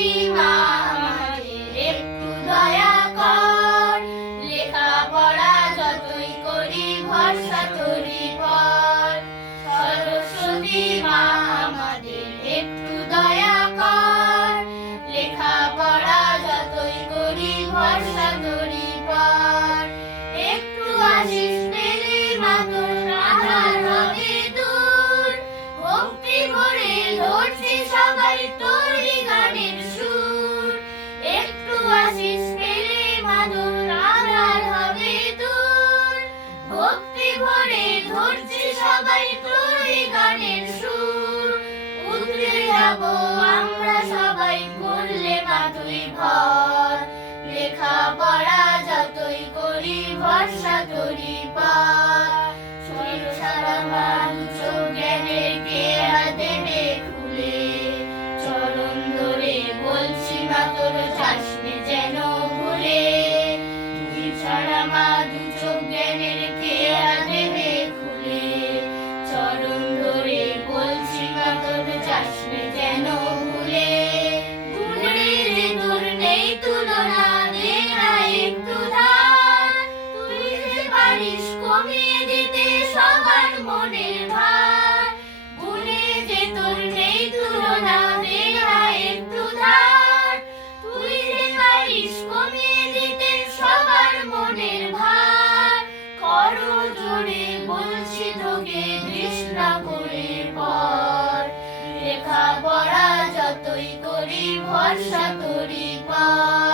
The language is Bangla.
সরস্বতী মা আমাদের একটু দয়া কর, লেখাপড়া যতই করি ভরসা তোরই পর। সরস্বতী মা আমাদের একটু দয়া কর, লেখাপড়া যতই করি ভরসা তোরই পর। একটু আশিস পেলে মা তোর আধার হবে দূর, ভক্তি ভরে ধরছি সবাই তোরই গানের সুর। একটু আশিস পেলে মা তোর আধার হবে দূর, ভক্তি ভরে ধরছি সবাই তোরই গানের সুর। উতরে যাব আমরা সবাই করলে মা তুই ভর, লেখাপড়া যতই করি ভরসা তোরই পার। শরীর সারা মানুষ জ্ঞানের কেয়া দেবে খুলে, চরণ ধরে বলছি মা তোর যাসনে যেন ভুলে। তুই ছাড়া মা দু চোখ জ্ঞানের কেয়া দেবে খুলে, চরণ ধরে বলছি মা তোর যাসনে যেন ভুলে। গুণের যে তোর নেই তুলনা, দে না একটু ধার, তুই যে পারিস কমিয়ে দিতে সবার মনের ভার। গুণে যে তোর নেই তুলনা, দে না একটু ধার, তুই যে পারিস কমিয়ে দিতে সবার মনের ভার। করো জোরে বলছি তোকে তৃষ্ণা করে পর, লেখাপড়া যতই করি ভরসা তোরই পর।